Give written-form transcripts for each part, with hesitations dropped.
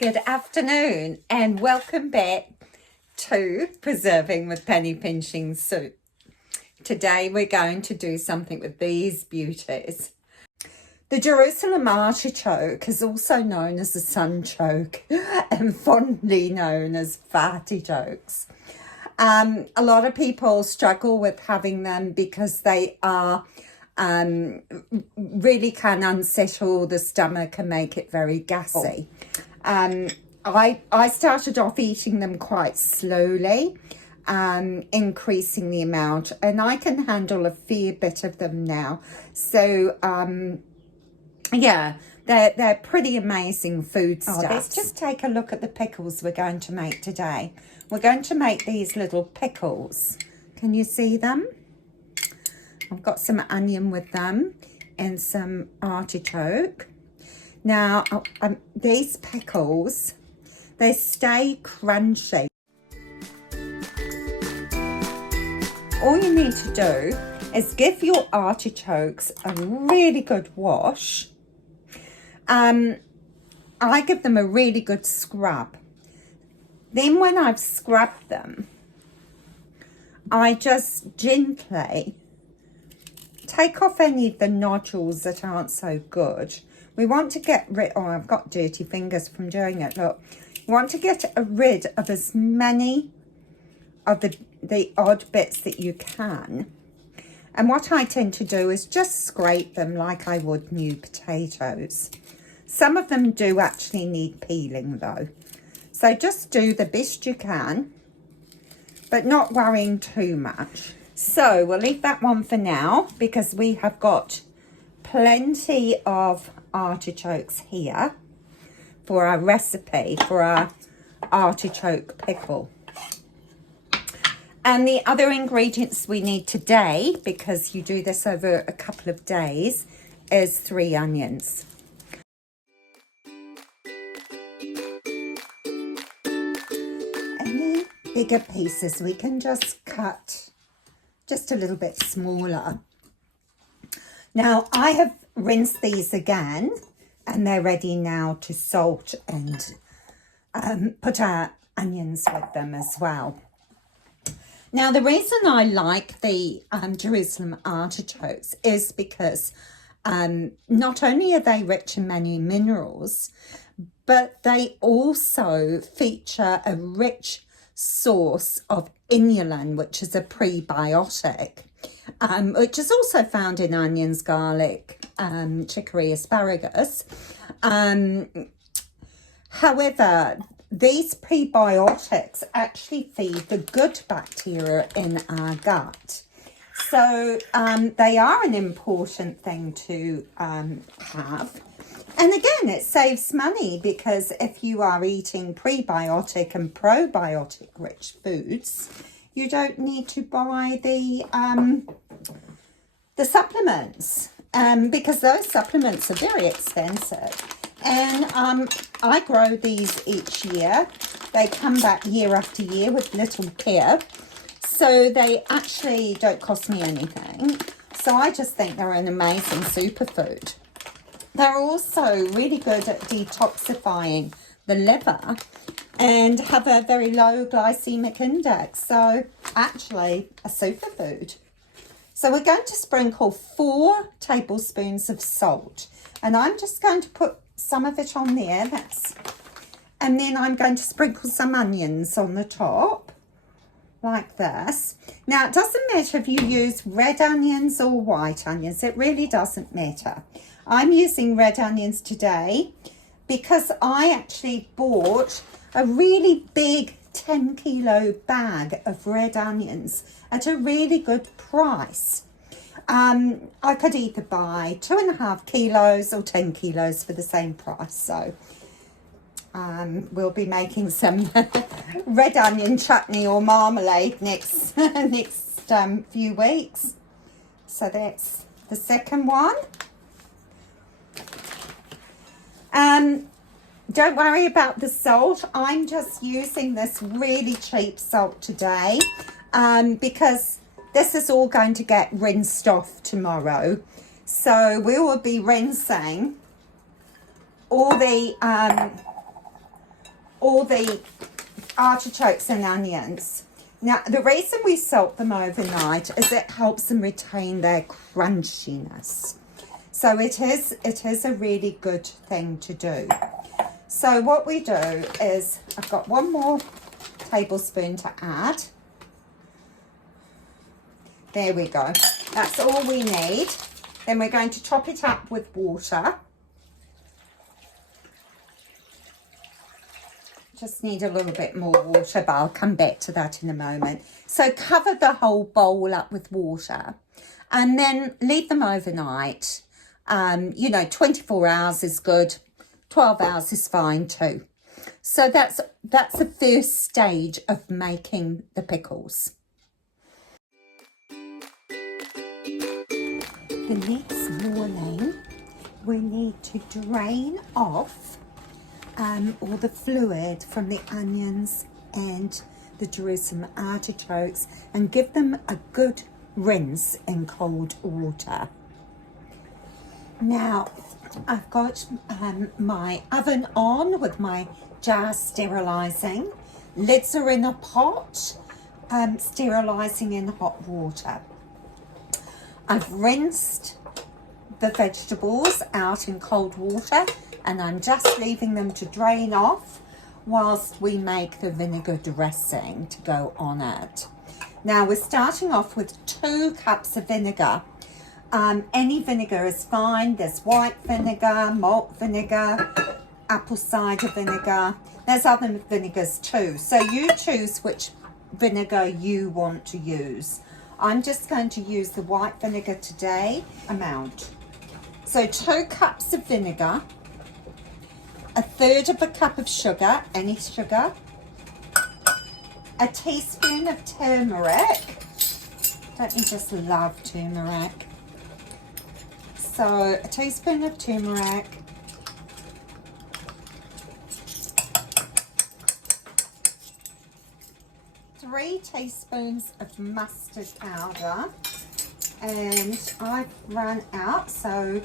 Good afternoon and welcome back to Preserving with Penny Pinching Soup. Today we're going to do something with these beauties. The Jerusalem artichoke is also known as the sunchoke and fondly known as artichokes. A lot of people struggle with having them because they are really can unsettle the stomach and make it very gassy. I started off eating them quite slowly, increasing the amount, and I can handle a fair bit of them now. So yeah, they're pretty amazing foodstuffs. Let's just take a look at the pickles we're going to make today. We're going to make these little pickles. Can you see them? I've got some onion with them and some artichoke. Now, these pickles, they stay crunchy. All you need to do is give your artichokes a really good wash. I give them a really good scrub. Then when I've scrubbed them, I just gently take off any of the nodules that aren't so good. We want to get rid, oh, I've got dirty fingers from doing it, look. You want to get rid of as many of the odd bits that you can. And what I tend to do is just scrape them like I would new potatoes. Some of them do actually need peeling though. So just do the best you can, but not worrying too much. So we'll leave that one for now because we have got plenty of artichokes here for our recipe for our artichoke pickle. And the other ingredients we need today, because you do this over a couple of days, is 3 onions. Any bigger pieces we can just cut just a little bit smaller. Now I have rinsed these again and they're ready now to salt and put our onions with them as well. Now the reason I like the Jerusalem artichokes is because not only are they rich in many minerals, but they also feature a rich source of inulin, which is a prebiotic, which is also found in onions, garlic, chicory, asparagus. However, these prebiotics actually feed the good bacteria in our gut. So they are an important thing to have. And again, it saves money because if you are eating prebiotic and probiotic rich foods, you don't need to buy the supplements because those supplements are very expensive. And I grow these each year. They come back year after year with little care. So they actually don't cost me anything. So I just think they're an amazing superfood. They're also really good at detoxifying the liver and have a very low glycemic index. So actually a superfood. So we're going to sprinkle 4 tablespoons of salt. And I'm just going to put some of it on there. And then I'm going to sprinkle some onions on the top like this. Now it doesn't matter if you use red onions or white onions. It really doesn't matter. I'm using red onions today because I actually bought a really big 10 kilo bag of red onions at a really good price. I could either buy 2.5 kilos or 10 kilos for the same price. So we'll be making some red onion chutney or marmalade next few weeks. So that's the second one. Don't worry about the salt. I'm just using this really cheap salt today because this is all going to get rinsed off tomorrow. So we will be rinsing all the all the artichokes and onions. Now, the reason we salt them overnight is it helps them retain their crunchiness. So it is a really good thing to do. So what we do is, I've got 1 more tablespoon to add. There we go. That's all we need. Then we're going to top it up with water. Just need a little bit more water, but I'll come back to that in a moment. So cover the whole bowl up with water and then leave them overnight. You know, 24 hours is good. 12 hours is fine too. So that's the first stage of making the pickles. The next morning, we need to drain off all the fluid from the onions and the Jerusalem artichokes and give them a good rinse in cold water. Now, I've got my oven on with my jar sterilising. Lids are in a pot, sterilising in hot water. I've rinsed the vegetables out in cold water and I'm just leaving them to drain off whilst we make the vinegar dressing to go on it. Now we're starting off with 2 cups of vinegar. Any vinegar is fine. There's white vinegar, malt vinegar, apple cider vinegar. There's other vinegars too. So you choose which vinegar you want to use. I'm just going to use the white vinegar today, amount. So 2 cups of vinegar, 1/3 of a cup of sugar, any sugar, a teaspoon of turmeric. Don't you just love turmeric? So a teaspoon of turmeric, three teaspoons of mustard powder, and I've run out, so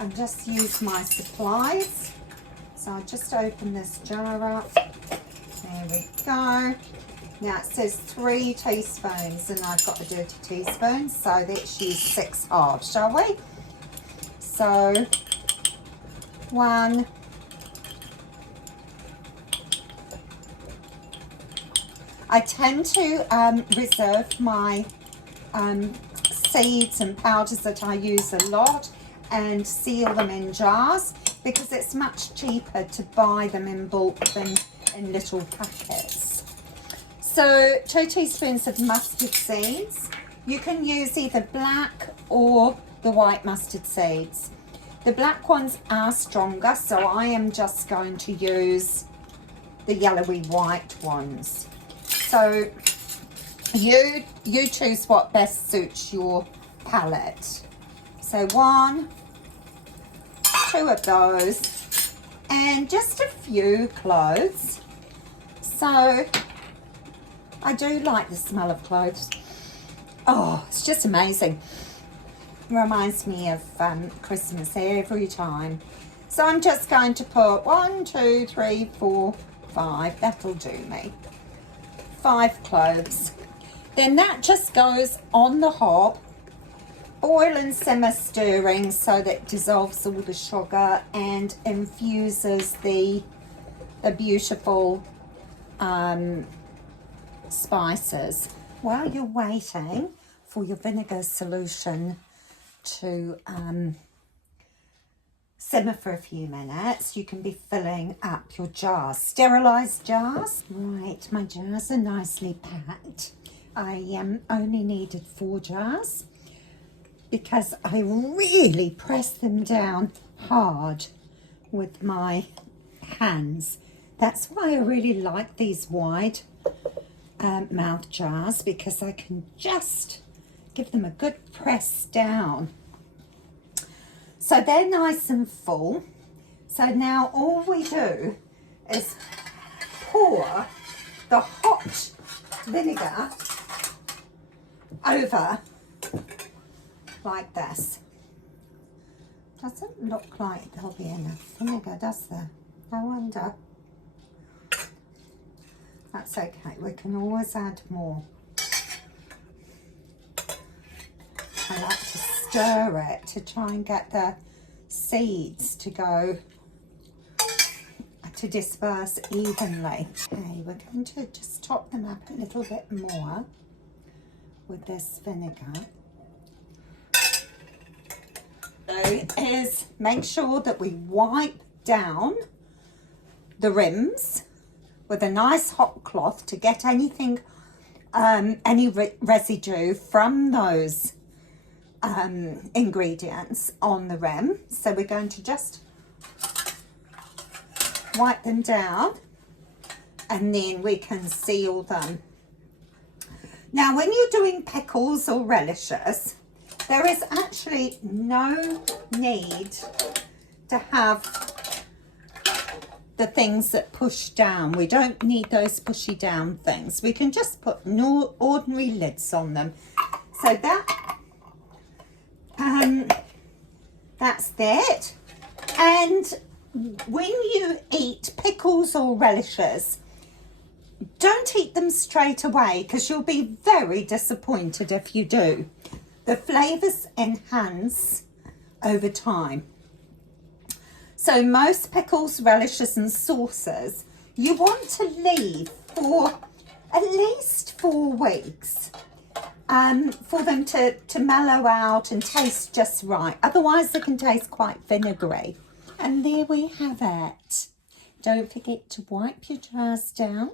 I'll just use my supplies. So I'll just open this jar up. There we go. Now it says 3 teaspoons and I've got a dirty teaspoon, so let's use 6 halves, shall we? So 1, I tend to reserve my seeds and powders that I use a lot and seal them in jars because it's much cheaper to buy them in bulk than in little packets. So 2 teaspoons of mustard seeds. You can use either black or the white mustard seeds. The black ones are stronger, so I am just going to use the yellowy white ones. So you choose what best suits your palate. So 1, 2 of those, and just a few cloves. So I do like the smell of cloves. Oh, it's just amazing. Reminds me of Christmas every time. So I'm just going to put 1, 2, 3, 4, 5. That'll do me. 5 cloves. Then that just goes on the hob. Boil and simmer stirring so that it dissolves all the sugar and infuses the beautiful spices. While you're waiting for your vinegar solution to simmer for a few minutes, you can be filling up your jars, sterilised jars. Right, my jars are nicely packed. I only needed 4 jars because I really pressed them down hard with my hands. That's why I really like these wide mouth jars, because I can just give them a good press down. So they're nice and full. So now all we do is pour the hot vinegar over like this. Doesn't look like there'll be enough vinegar, does there? I wonder. That's okay, we can always add more. I like to stir it to try and get the seeds to go, to disperse evenly. Okay, we're going to just top them up a little bit more with this vinegar. So is make sure that we wipe down the rims with a nice hot cloth to get anything, any residue from those ingredients on the rim. So we're going to just wipe them down and then we can seal them. Now when you're doing pickles or relishes, there is actually no need to have the things that push down. We don't need those pushy down things. We can just put ordinary lids on them. So that's that. And when you eat pickles or relishes, don't eat them straight away because you'll be very disappointed if you do. The flavours enhance over time. So most pickles, relishes and sauces, you want to leave for at least 4 weeks for them to mellow out and taste just right. Otherwise they can taste quite vinegary. And there we have it. Don't forget to wipe your jars down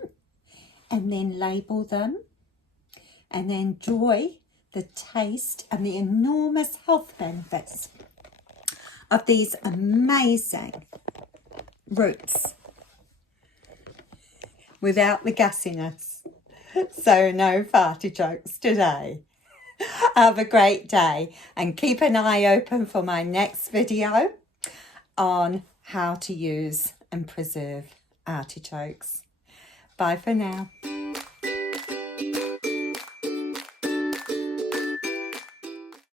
and then label them and enjoy the taste and the enormous health benefits of these amazing roots without the gassiness. So no artichokes today. Have a great day and keep an eye open for my next video on how to use and preserve artichokes. Bye for now.